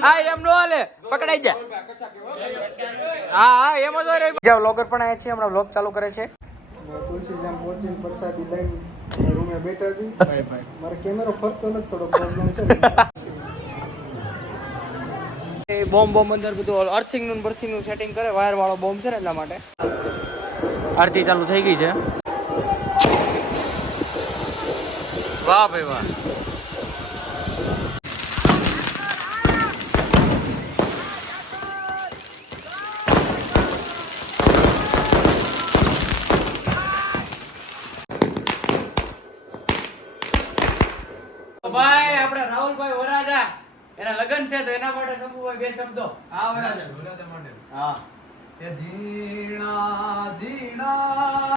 હા એમ નો હાલે પકડાઈ જા હા એમ જ હોય બીજા વ્લોગર પણ આયા છે હમણાં વ્લોગ ચાલુ કરે છે તુલસીજામ પહોંચીને પ્રસાદી લઈને રૂમે બેઠા છે ભાઈ મારો કેમેરો ફરતો નથી થોડો પ્રોબ્લેમ છે બોમ્બ અંદર બધું અર્થિંગ નું સેટિંગ કરે વાયર વાળો બોમ્બ છે ને એટલા માટે આરતી ચાલુ થઈ ગઈ છે વાહ ભાઈ વાહ ભાઈ આપણે રાહુલભાઈ વરાજા એના લગન છે તો એના માટે શંભુભાઈ બે શબ્દો હા વરાજા માટે હા એ જીણા જીણા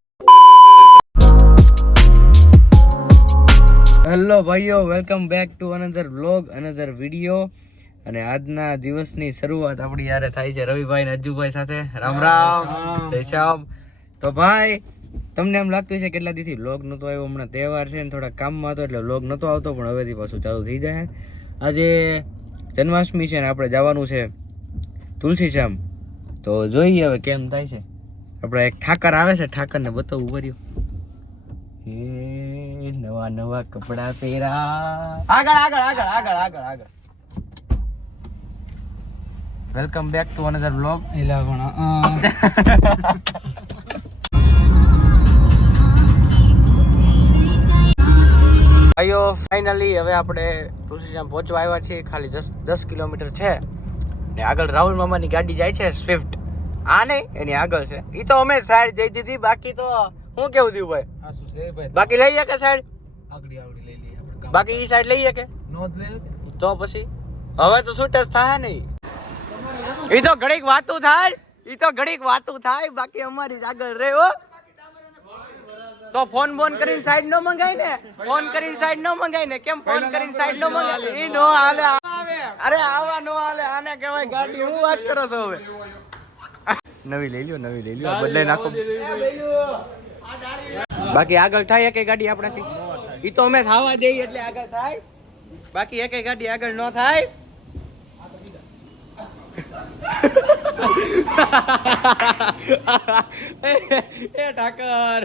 હેલો ભાઈઓ welcome back to another vlog another video અને આજના દિવસની શરૂઆત આપણી યારે થાય છે રવિભાઈ અને અજ્જુભાઈ સાથે રામ રામ જય શ્યામ તો ભાઈ તમને એમ લાગતું છે કેટલા દીથી વ્લોગ નહોતો આવ્યો હમણાં તહેવાર છે ને થોડા કામમાં હતો એટલે વ્લોગ નહોતો આવતો પણ હવેથી પાછું ચાલુ થઈ જાય આજે જન્માષ્ટમી છે ને આપણે જવાનું છે તુલસીશ્યામ તો જોઈએ હવે કેમ થાય છે આપણે એક ઠાકર આવે છે ઠાકરને બતાવવું ભર્યું એ નવા નવા કપડા પહેરા આગળ આગળ આગળ આગળ આગળ આગળ welcome back to another vlog ભાઈઓ ફાઇનલી હવે આપણે તુલસીશ્યામ પહોંચવા આવ્યા છીએ ખાલી 10 કિલોમીટર છે ને આગળ રાહુલ મામાની ગાડી જાય છે સ્વિફ્ટ આ નહીં એની આગળ છે એ તો અમે સાઈડ દઈ દીધી બાકી તો હું કેવું દીધું ભાઈ બાકી લઈએ કે સાઈડ બાકી ઈ સાઈડ લઈએ કે તો પછી હવે તો છૂટ જ થાય નહીં ઈ તો ઘડીક વાતું થાય બાકી અમારી જ આગળ રહે હો તો ફોન કરીને સાઈડ નો મંગાય ને કેમ ફોન કરીને સાઈડ નો મંગાય ઈ નો હાલે અરે આવા નો હાલે આને કહેવાય ગાડી હું વાત કરો છો હવે નવી લઈ લ્યો બદલાઈ નાખો બાકી આગળ થાય એક ગાડી આપણાથી ઈ તો અમે થાવા દેઈ એટલે આગળ થાય બાકી એક ગાડી આગળ ન થાય એ ઠાકર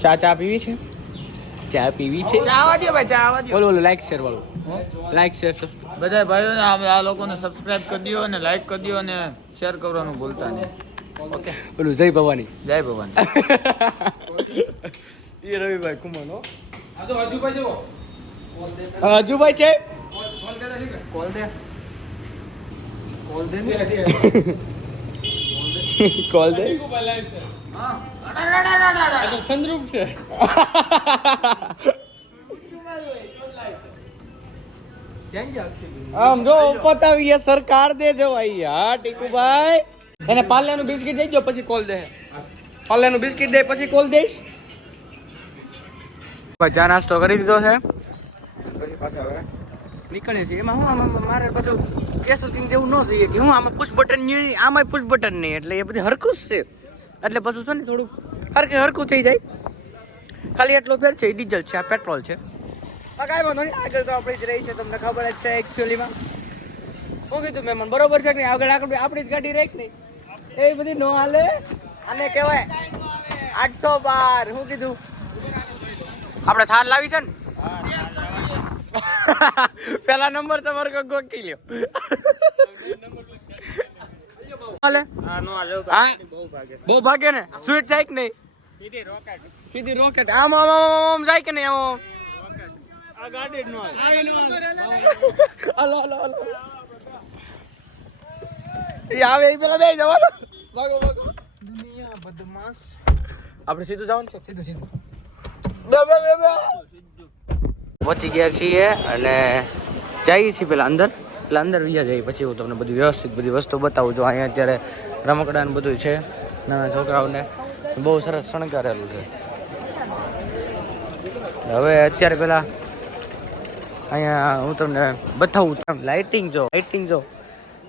ચા પીવી છે બોલો લાઈક શેર વાળું લાઈક શેર બધા ભાઈઓને આ લોકોને સબસ્ક્રાઇબ કરી દો અને લાઈક કરી દો અને શેર કરવાનું ભૂલતા નહીં ઓકે બોલું જય ભવાની એ રવિભાઈ કુમાનો અજુભાઈ છે કોલ દે સંદ્રુપ છે આમ જો પતાવીએ સરકાર દે જવાઈ હા ટીકુભાઈ એને પાલ્યાનું બિસ્કિટ દઈ દો પછી કોલ દે પાલ્યાનું બિસ્કિટ દે પછી કોલ દઈશ ચા નાસ્તો કરી દીધો છે પછી પાછા હવે નીકળે છે એમાં હું આમાં મારે બધું કેસું જેવું ન જોઈએ કે હું આમાં પુશ બટન નહીં આમાં પુશ બટન નહીં એટલે એ બધી હરખું જ છે એટલે પછી છે ને થોડું હરખું થઈ જાય ખાલી એટલો ફેર છે ડીઝલ છે આ પેટ્રોલ છે કાંઈ વાંધો નહીં આગળ તો આપણી જ રહી છે તમને ખબર જ છે એકચ્યુઅલીમાં શું કીધું મહેમાન બરોબર છે કે નહીં આગળ આપણી જ ગાડી રહી નહીં એવી બધી નો હાલે આને કહેવાય 812 શું કીધું આપણે થાર લાવી છે ને પેલા નંબર તમારે ગોકી લ્યો હાલે બહુ ભાગે ને સ્વીટ થાય કે નહીં સીધી રોકેટ આમ જાય કે નહીં આમ આ ગાડી નો હાલો એ આવે એ પેલા બે જવાનું ભાગો દુનિયા બદમાશ આપણે સીધું જવાનું છે સીધું પહોંચી ગયા છીએ અને જઈએ છીએ પેલા અંદર એટલે અંદર વ્યા જઈએ પછી હું તમને બધી વ્યવસ્થિત બધી વસ્તુ બતાવું છું અહીંયા અત્યારે રમકડા ને બધું છે નાના છોકરાઓને બહુ સરસ શણગારેલું છે હવે અત્યારે પેલા અહીંયા હું તમને બતાવું લાઇટિંગ જો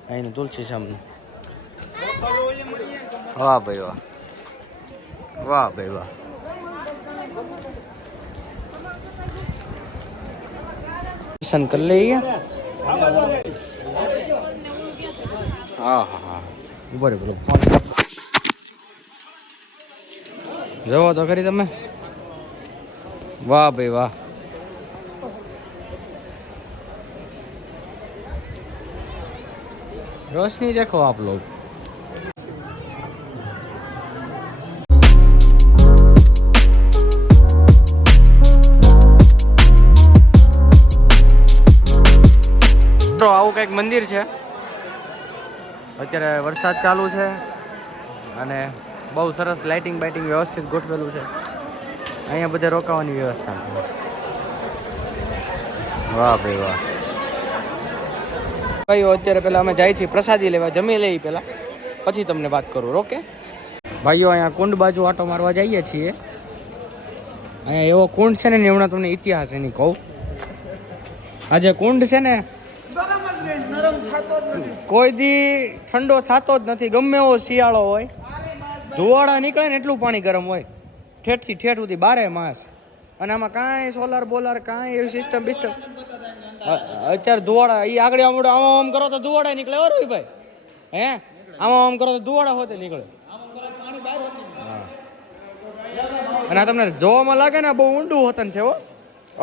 અહીંનું તુલસીશ્યામનું વાહ ભાઈ વાહ વાહ ભાઈ વાહ. દર્શન કરી લઈએ. હા હા હા ઉપર બોલો. જવો તો ખરી તમે. વાહ ભાઈ વાહ. रोशनी देखो आप लोग. તો આવું કંઈક મંદિર છે. અત્યારે વરસાદ ચાલુ છે અને બહુ સરસ લાઇટિંગ બાઇટિંગ વ્યવસ્થિત ગોઠવેલું છે. અહીંયા બધે રોકાવાની વ્યવસ્થા છે. વાહ ભાઈ વાહ. ભાઈઓ અત્યારે પહેલાં અમે જાય છીએ પ્રસાદી લેવા, જમી લઈએ પહેલાં, પછી તમને વાત કરું. ઓકે ભાઈઓ, અહીંયા કુંડ બાજુ આટો મારવા જઈએ છીએ. અહીંયા એવો કુંડ છે ને હમણાં તમને ઇતિહાસ એની કહું. આ જે કુંડ છે ને કોઈ દી ઠંડો થતો જ નથી. ગમે એવો શિયાળો હોય, ધુવાડા નીકળે ને એટલું પાણી ગરમ હોય, ઠેઠથી ઠેઠ સુધી 12 માસ. અને આમાં કાંઈ સોલાર બોલાર કાંઈ એવી સિસ્ટમ બિસ્ટમ. અત્યારે ધુવાડા એ આગળ આમ કરો તો ધુવાડા નીકળે. ઓરું ભાઈ હે આમ કરો તો ધુવાડા હોતે નીકળે. અને આ તમને જોવામાં લાગે ને બહુ ઊંડું હોતન છે. હો,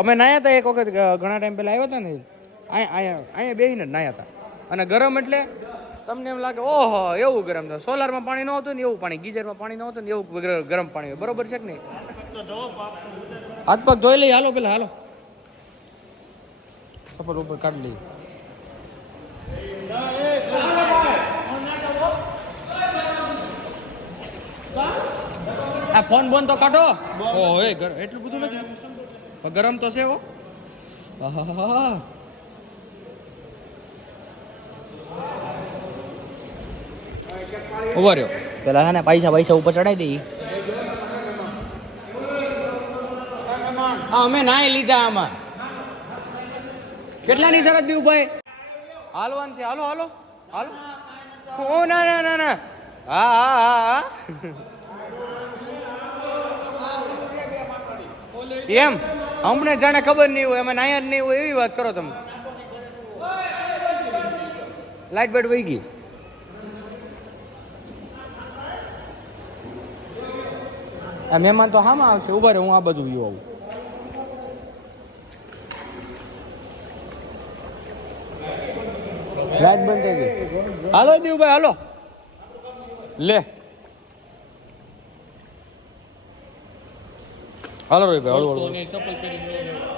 અમે નાયા હતા એક વખત ઘણા ટાઈમ પહેલા આવ્યા હતા ને, અહીંયા બેસીને જ નાયા હતા. અને ગરમ એટલે તમને એમ લાગે ઓહો એવું ગરમ થાય. સોલારમાં પાણી ન હતું ને એવું પાણી, ગીઝરમાં પાણી ન હતું ને એવું ગરમ પાણી હોય. બરોબર છે કે નહીં? હાથ પગ ધોઈ લઈએ. હાલો પેલા હાલો ઉપર ઉપર કાઢી લઈએ. આ ફોન બોન તો કાઢો. ઓહો એટલું બધું નથી, ગરમ તો છે. હો ઉભા રહ્યો પેલા છે ને પૈસા ઉપર ચડાવી દઈએ. અમે નાઈ લીધા. આમાં કેટલાની શરત દીધું ભાઈ? હાલવાનું છે. હાલો હાલો હાલો. ઓ ના ના ના ના. હા હા હા હા એમ અમને જાણે ખબર નહીં હોય, અમે નાયા જ નહીં હોય એવી વાત કરો તમે. લાઈટ બેટ વહી ગઈ. આ મહેમાન તો હામાં આવશે. ઉભા રહે, હું આ બધું વ્યૂ આવું. લાઈટ બંધ થઈ ગઈ. હાલો દીવભાઈ હાલો. લે હાલો રોહિભાઈ હળુ હળુ.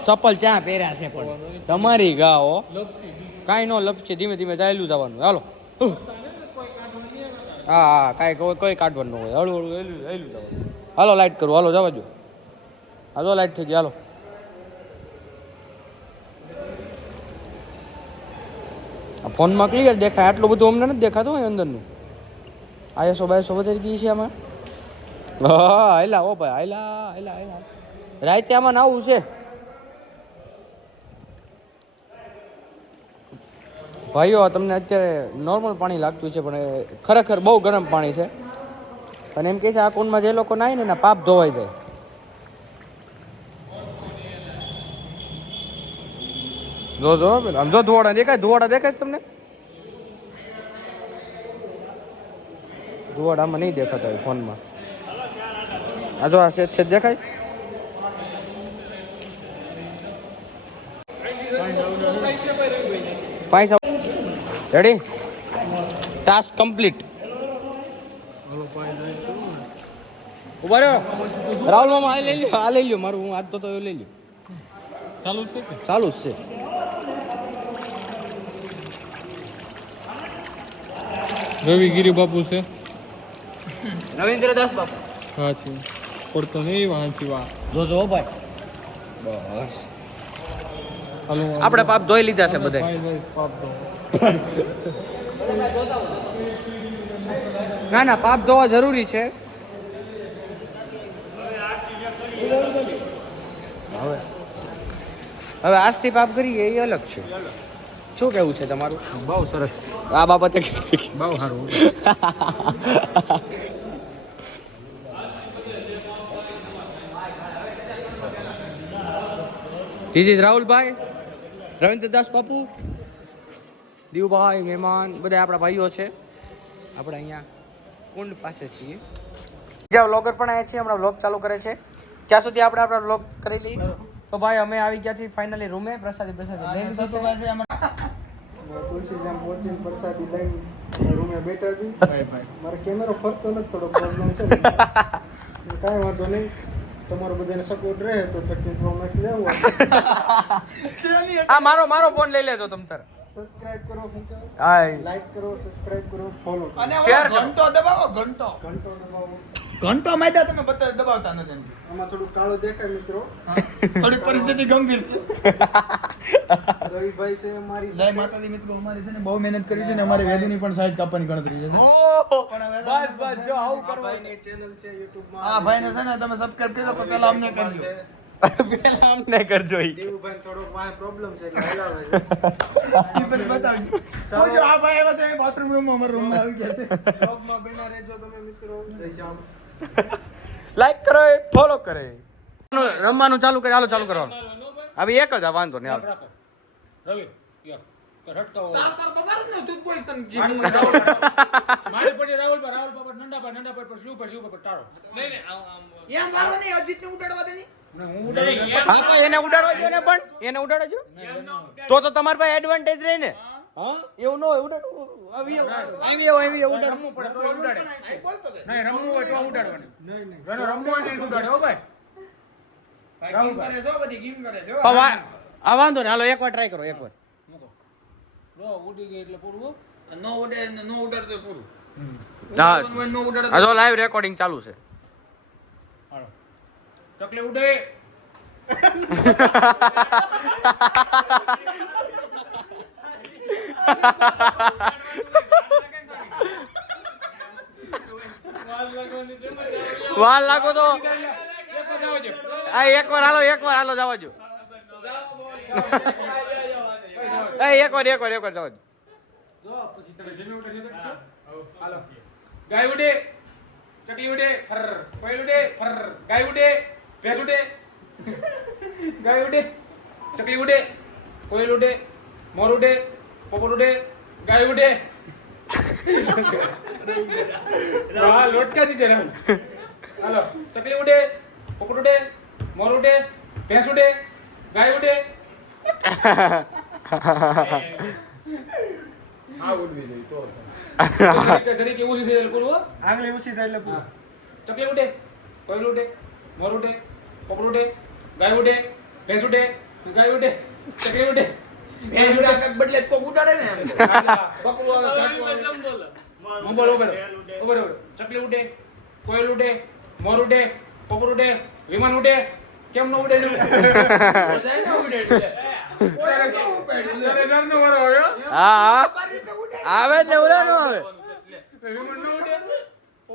ચપ્પલ ક્યાં પહેર્યા છે પણ તમારી ગાઓ કાંઈ ન લપશે. ધીમે ધીમે ચાલ્યું જવાનું. હાલો હા હા કાંઈ કોઈ કાઢવાનું ન હોય. હળુ હળુ હેલું જવાનું. હાલો લાઈટ કરું. હાલો જવા દો. હાલો લાઈટ થઈ ગઈ. હાલો ફોનમાં ક્લિયર દેખાય. આટલું બધું અમને નથી દેખાતું હોય અંદરનું. આઈએસઓ બાઈસો વધારી ગઈ છે આમાં. હા હાયલા ઓ ભાઈ હાયલા હાયલા હાયલા. રાતે આમાં નાવું છે ભાઈઓ. તમને અત્યારે નોર્મલ પાણી લાગતું છે પણ ખરેખર બહુ ગરમ પાણી છે. અને એમ કહે છે આ કુંડમાં જે લોકો નાય ને એના પાપ ધોવાઈ જાય. જો જો આમ જો ધુવાડા દેખાય. ધુવાડા દેખાય છે તમને? ધુવાડા આમાં નહીં દેખાતા હોય ફોનમાં. આ જો આ સેજ દેખાય. પૈસા રેડી. Task complete. ઉભા રહ્યો રાહુલ મામા. આ લઈ લ્યો. આ લઈ લ્યો મારું. હું આજ તો લઈ લ્યો. ચાલુ છે ચાલુ જ છે. રવિગીરી બાપુ છે. રવિન્દ્ર દાસ બાપુ. હા છે. પડતો નહીં વાંચી વા. જોજો ભાઈ. બસ હાલો આપણે પાપ ધોઈ લીધા છે બધા. ના ના પાપ ધોવા જરૂરી છે. હવે આજથી પાપ કરીએ એ અલગ છે. શું કેવું છે તમારું? બહુ સરસ. આ બાબતે બહુ સારું. ધીસ ઇઝ રાહુલભાઈ, રવિન્દ્રદાસ બાપુ, દીવભાઈ, મહેમાન બધા આપણા ભાઈઓ છે. આપણે અહીંયા કુંડ પાસે છીએ. બીજા વ્લોગર પણ આવ્યા છીએ, હમણાં વ્લોગ ચાલુ કરે છે. ત્યાં સુધી આપણે આપણા વ્લોગ કરી લઈએ. તો ભાઈ અમે આવી ગયા છીએ ફાઇનલી રૂમે. પ્રસાદી લઈ લીધી છે. તુલસીજામ પહોંચીને પ્રસાદી લઈને રૂમે બેઠા છીએ. મારો કેમેરો ફરતો નથી, થોડો પ્રોબ્લેમ છે. કાંઈ વાંધો નહીં, તમારો બધાને સપોર્ટ રહે તો 13 Pro Max લેવું. આ મારો ફોન લઈ લેજો તમ તારે. સબસ્ક્રાઇબ કરો, હાય લાઈક કરો, સબસ્ક્રાઇબ કરો, ફોલો કરો. અને શેર કરો. ઘંટો દબાવો, ઘંટો દબાવો. ઘંટો માર્યા તમે બધા દબાવતા નથી એમ. આમાં થોડું કાળો દેખાય મિત્રો. થોડી પરિસ્થિતિ ગંભીર છે. રવિભાઈ છે મારી જય માતાજી મિત્રો, અમારી છે ને બહુ મહેનત કરી છે ને અમારે વેદુની પણ સાઈડ કાપવાની ગણતરી છે. બસ જો આવું આ ભાઈની ચેનલ છે YouTube માં. આ ભાઈને છે ને તમે સબસ્ક્રાઇબ કરો તો પહેલા અમને કરજો. પેલા અમને કરજો. દેવુભાઈ થોડોક વાય પ્રોબ્લેમ છે એટલે હલાવે છે. ઈ પછી બતાવી. કોઈ જો આ ભાઈ આવ્યા છે બાથરૂમ રૂમમાં અમારા રૂમમાં આવી ગયા છે. બ્લોગમાં બના રહેજો તમે મિત્રો. જય શ્યામ. લાઈક કરો, ફોલો કરે, રમવાનું ચાલુ કરે. હાલો ચાલુ કરવાનું. હવે એક જ આ વાંધો નહીં. હાલો રવિ યો રટતો તાર બગાડ ને તું બોલ તને જે મારી પડી રાહુલ પર નંડા પર શિવ પર તારો નહીં એમ વારો નહીં અજીત ને ઉડાડવા દે ની. હું ઉડાડી હા તો એને ઉડાડવા દો ને, પણ એને ઉડાડજો તો તમારી પાસે એડવાન્ટેજ રહે ને. હા એવું ન હોય. ઉડાડો આવી ઉડાડો. રમવું પડે તો ઉડાડે આ બોલતો કે નહીં રમવું હોય તો ઉડાડવાની નહીં જેનો રમવું હોય તો ઉડાડે હો ભાઈ ભાઈ ગેમ કરે છે બધી ગેમ કરે છે. આ વાંધો ને. હાલો એકવાર ટ્રાય કરો. એકવાર મૂકો જો ઉડી ગઈ એટલે પૂરું નો ઉડે નો ઉડાડતો પૂરું. હા નો ઉડાડતો આ જો લાઈવ રેકોર્ડિંગ ચાલુ છે. હાલો ચકલી ઉડે વાર લાગો તો આ એકવાર હાલો જવા દો. એકવાર જવા દો. જો પછી તમે જમી ઉડે છે હાલો ગાય ઉડે ચકલી ઉડે ફર કોયલ ઉડે ફર ગાય ઉડે ભેંસ ઉડે ગાય ઉડે ચકલી ઉડે કોયલ ઉડે મોર ઉડે પોપટ ઉડે ગાય ઉડે હા લોટકા દીધે રામ હાલો ચકલી ઉડે પોપટ ઉડે મોર ઉડે ભેંસ ઉડે ગાય ઉડે હા ઉડવી જોઈએ તો જરીકે ઊંચી થઈ જાય પૂરું આંગળી ઊંચી થાય એટલે પૂરું. ચકલી ઉડે કોયલ ઉડે મોર ઉડે પોપટ ઉડે ગાય ઉડે ભેંસ ઉડે ગાય ઉડે ચકલી ઉડે ભેંસ ઉડે કાક બદલે કોક ઉડાડે ને એમ. બકરું આવે કાટું આવે. મોબાઈલ ઉડે ચકલી ઉડે કોયલ ઉડે મોર ઉડે પોપટ ઉડે વિમાન ઉડે કેમ ન ઉડે બધાય ના ઉડે એટલે. કોઈ નો ઉપાડે. તારે ઘરનો વારો આવ્યો હા પારી તો ઉડે. આવે ને ઉડા નો આવે. વિમાન ન ઉડે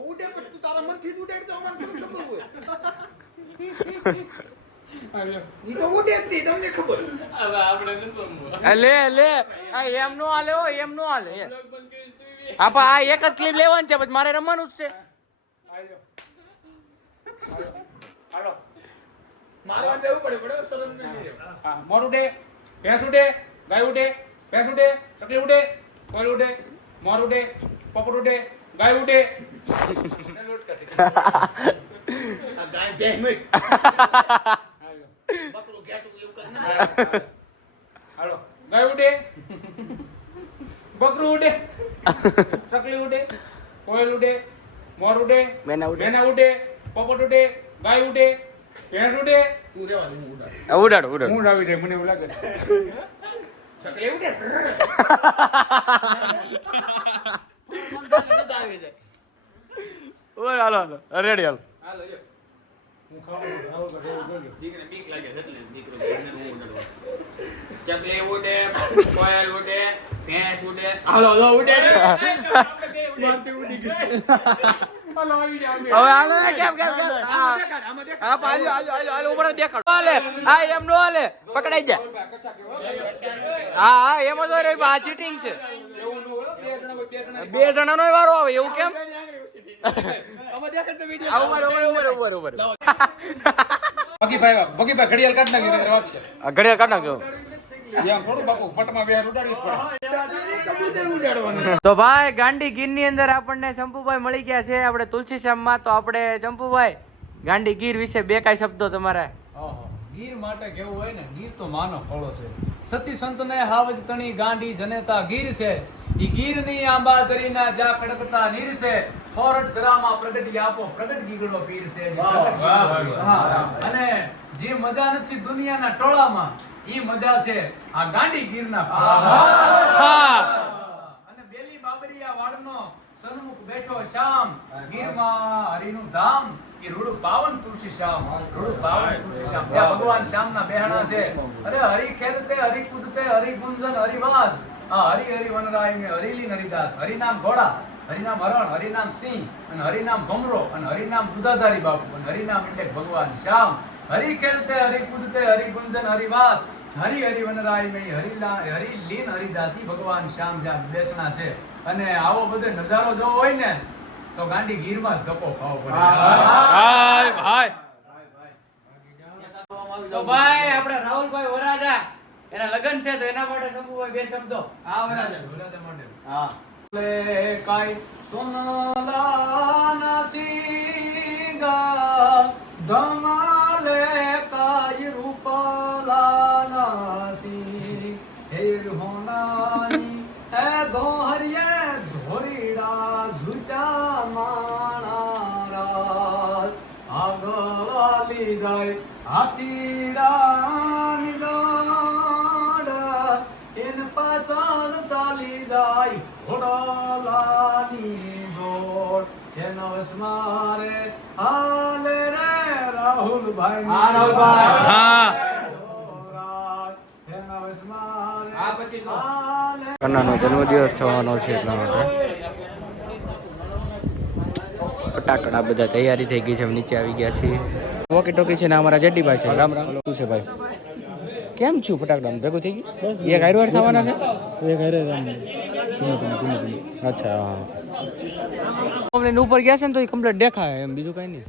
ઉડે પણ તું તારા મનથી જ ઉડાડ તો અમને તો ખબર હોય. આવ્યો ઈ તો ઉડે જ નહીં, તમને ખબર. લે આ એમ નો હાલે હો, એમ નો હાલે. હા પણ આ એક જ ક્લિપ લેવાની છે, પછી મારે રમવાનું જ છે. આવ્યો હાલો મારવા દેવું પડે બરાબર, શરમ નહીં લેવા. હા મોર ઉડે ભેંસ ઉડે ગાય ઉડે ભેંસ ઉડે ચકલી ઉડે કોયલ ઉડે મોર ઉડે પોપટ ઉડે ગાય ઉડે આ ગાય ભેંસ નહીં. આવ્યો બકરું ઘેટું એવું કરે ને. હાલો ગાય ઉડે બકરું ઉડે ચકલી ઉડે કોયલ ઉડે મોર ઉડે મેના ઉડે. મેના ઉડે પોપટ ઉડે ગાય ઉડે ભેંસ ઉડે તું રેવા દે, હું ઉડાડ. ઉડાડો હું આવી જાય મને એવું લાગે ચકલી ઉડે. આવી જાય. હાલો રેડી હાલો. હાલો લ્યો. હું ખાવાનું દીકરાને બીક લાગે છે એટલે દીકરો ઘરને હું ઉડાડવા. ચકલી ઉડે, કોયલ ઉડે, ભેંસ ઉડે. હાલો ઉડે. હાલો આવી જાય હવે હાલો ને, કેમ આમાં દેખાડ, આમાં દેખાડ. હા હાલો ઉપર દેખાડો. હાલે હા એમ નો હાલે, પકડાઈ જાય. હા એમ જ હોય રે, આ ચીટિંગ છે. એવું ન હોય બે જણા હોય બે જણા બે જણાનો વારો આવે એવું કેમ? આમાં દેખાડ તો વિડીયો. ઉપર બગીભાઈ ઘડિયાળ કાઢ નાખી નહીંતર વાગશે. આ ઘડિયાળ કાઢ નાખ્યો. એમ થોડું બાપુ ફટમાં બે ઉડાડવી પડે. તો ભાઈ ગાંડી ગીર ની અંદર આપણને ચંપુભાઈ મળી ગયા છે આપણે તુલસીશ્યામમાં. તો આપણે ચંપુભાઈ ગાંડી ગીર વિશે બે કાંઈ શબ્દો તમારે. ગીર માટે કેવું હોય ને, ગીર તો માનો ફળો છે. સતી સંતને હાવજ તણી ગાંડી જનેતા ગીર છે. ઈ ગીરની આંબાજરીના જા ખડકતા નીર છે. ફોરટ ધરામાં પ્રગટી આપો પ્રગટ ગીગડો પીર છે. અને જે મજા નથી દુનિયાના ટોળામાં, ઈ મજા છે આ ગાંડી ગીરના અને બેલી બાબરિયા વાળનો સન્મુખ બેઠો શ્યામ. ગીરમાં હરિનું ધામ, ઈ રૂડ પાવન તુલસી શ્યામ. રૂડ પાવન તુલસી શ્યામ, ત્યાં ભગવાન શ્યામના બેહણા છે. અરે હરિ ખેદતે હરિ કૂદતે હરિ ગુંજન હરિવાસ. આ હરિ હરિ વનરાય મે હરિલીન હરિદાસ. હરિનામ ઘોડા, હરિનામ હરણ, હરિનામ સિંહ, અને હરિનામ ભમરો, અને હરિનામ દુધાધારી બાપુ, અને હરિનામ એટલે ભગવાન શ્યામ. હરિ ખેદતે હરિ કૂદતે હરિ ગુંજન હરિવાસ. હરિ હરિ વનરાય મે હરિલીન હરિદાસ. ઈ ભગવાન શ્યામ જ્યાં બેસણા છે. અને આવો બધો નજારો જોવો હોય ને તો ગાંડી ગીરમાં જ ધક્કો ખાવો પડે. તો ભાઈ આપણે રાહુલભાઈ વરાજા એના લગ્ન છે તો એના માટે ચંપુભાઈ બે શબ્દો. હા. લે કાઈ સોનાલા નસીગા ધમાલે કાઈ રૂપાલા નાસી. હેર હોનાની હે ધોહરિયે ધોરીડા ઝુટા માણારા. આગવાલી જાય હાથીડા નિદાડા. એન પાછળ ચાલી જાય ઘોડાલાની જોડ. એનો સ્મારે હાલે રે રાહુલભાઈ. એનો સ્મારે હાલે. કન્નાનો જન્મદિવસ થવાનો છે એટલા માટે ફટાકડા બધા તૈયારી થઈ ગઈ છે. નીચે આવી ગયા છીએ. વોકી ટોકી છે ને અમારા જેડીભાઈ છે. રામ રામ. શું છે ભાઈ, કેમ છું? ફટાકડા ભેગું થઈ ગયું? એક હારવાર થવાના છે? અચ્છા હા. અમને ઉપર ગયા છે ને તો એ કમ્પ્લીટ દેખાય એમ, બીજું કઈ નહીં.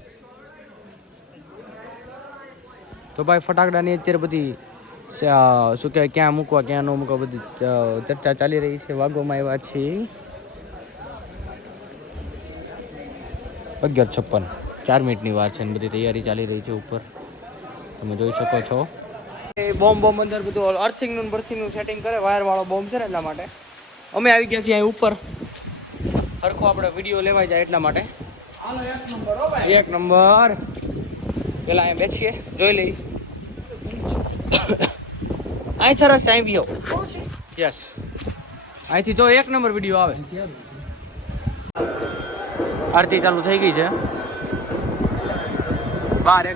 તો ભાઈ ફટાકડાની અત્યારે બધી શું કહેવાય, ક્યાં મૂકવા ક્યાં ન મૂકવા બધી ચર્ચા ચાલી રહી છે. વાગોમાં આવ્યા છીએ 11:56. 4 મિનિટની વાર છે ને બધી તૈયારી ચાલી રહી છે ઉપર, તમે જોઈ શકો છો. બોમ્બ અંદર બધું અર્થિંગનું બર્થિંગનું સેટિંગ કરે. વાયરવાળો બોમ્બ છે ને એટલા માટે અમે આવી ગયા છીએ અહીં ઉપર. સરખો આપણે વિડીયો લેવાઈ જાય એટલા માટે. એક નંબર. પેલા અહીંયા બેસીએ, જોઈ લઈ. અહીં સરસ આવી યસ, અહીંથી જો એક નંબર વિડીયો આવે. આરતી ચાલુ થઈ ગઈ છે. 12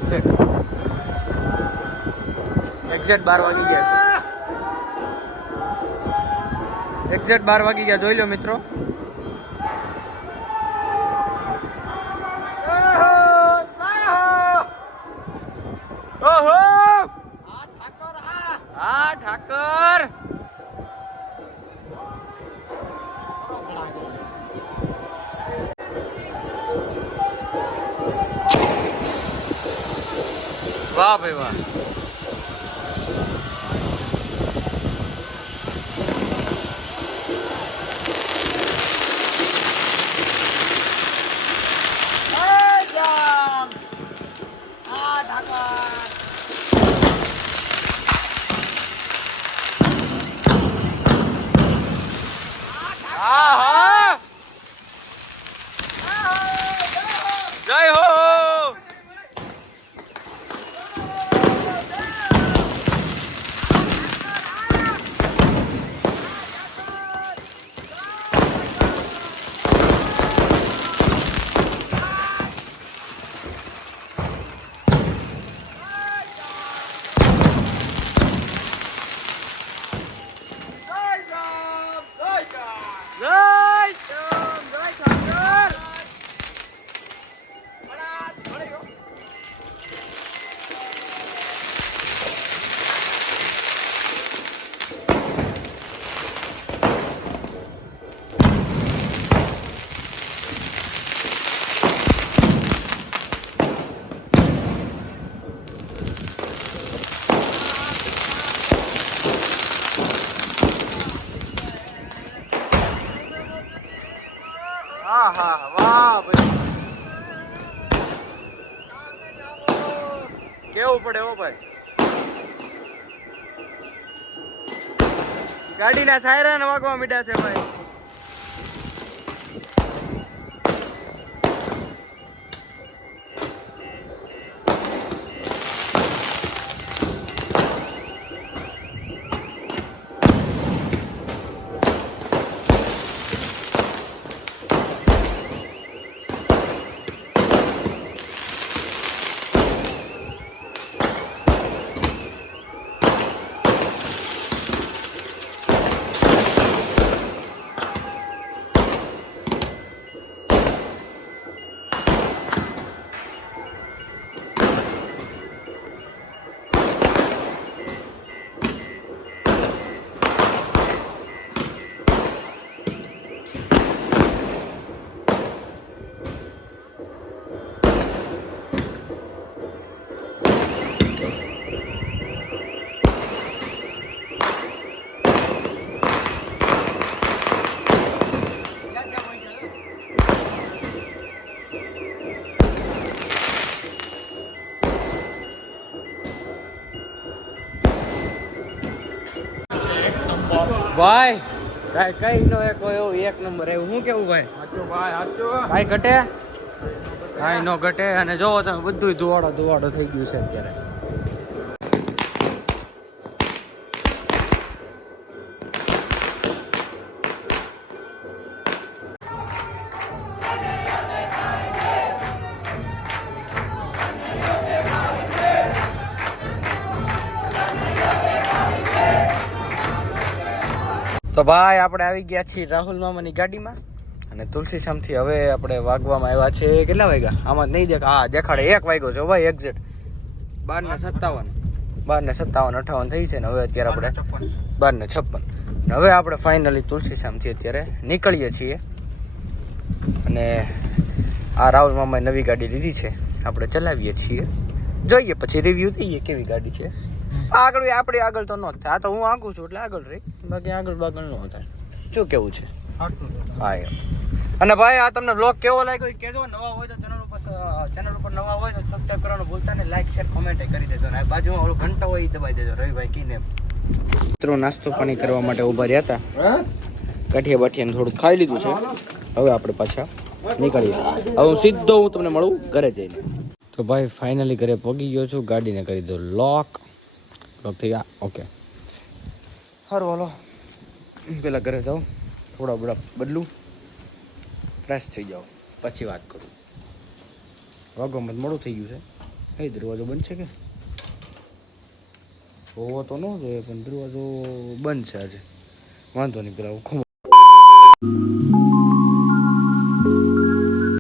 એક્ઝેક્ટ 12 વાગી ગયા. એક્ઝેક્ટ 12 વાગી ગયા, જોઈ લો મિત્રો. ઓહો આ ઠાકર. વાહ ભાઈ વાહ. જય હો. કેવું પડે હો ભાઈ. ગાડીના સાયરન વાગવા મીડ્યા છે ભાઈ. ભાઈ કાઈ કઈ નો એક હોય એવું એક નંબર એવું હું કેવું ભાઈ? કાઈ ઘટે કાઈ નો ઘટે. અને જોવો તમે બધું ધુવાડો થઈ ગયું છે અત્યારે. તો ભાઈ આપણે આવી ગયા છીએ રાહુલ મામાની ગાડીમાં અને તુલસીશ્યામથી હવે આપણે વાગવામાં આવ્યા છે. કેટલા વાગ્યા આમાં નહીં દેખા? હા દેખાડે 1 વાગ્યો છે ભાઈ એક્ઝેક્ટ 12:57 58 થઈ છે ને હવે અત્યારે આપણે 12:56 ને હવે આપણે ફાઇનલી તુલસીશ્યામથી અત્યારે નીકળીએ છીએ. અને આ રાહુલ મામાએ નવી ગાડી લીધી છે, આપણે ચલાવીએ છીએ, જોઈએ પછી રિવ્યૂ દઈએ કેવી ગાડી છે. આગળ આપણે આગળ તો ન થાય, આ તો હું આંકું છું એટલે આગળ રહી, બાકી આગળ ન થાય. શું કેવું છે? હા એમ. અને ભાઈ આ તમને બ્લોગ કેવો લાગ્યો એ કહેજો. નવા હોય તો ચેનલ ઉપર નવા હોય તો સબસ્ક્રાઈબ કરવાનું ભૂલતા નહીં, લાઈક શેર કોમેન્ટ કરી દેજો. અને બાજુમાં ઓલો ઘંટો હોય એ દબાઈ દેજો. રવિભાઈ કીને મિત્રો નાસ્તો પાણી કરવા માટે ઊભા રહ્યા હતા, કાઠિયા બાઠિયાને થોડું ખાઈ લીધું છે. હવે આપણે પાછા નીકળીએ. હવે હું સીધો તમને મળું ઘરે જઈને. તો ભાઈ ફાઇનલી ઘરે પહોંચી ગયો છું, ગાડીને કરી દો લોક થઈ ગયા. ઓકે સારું હાલો પેલા ઘરે જાઉં, થોડા બધા બદલું, ફ્રેશ થઈ જાઓ, પછી વાત કરું. વાગવામાં મોડું થઈ ગયું છે. એ દરવાજો બંધ છે કે હોવો તો ન જોઈએ, પણ દરવાજો બંધ છે આજે. વાંધો નહીં, પેલા હું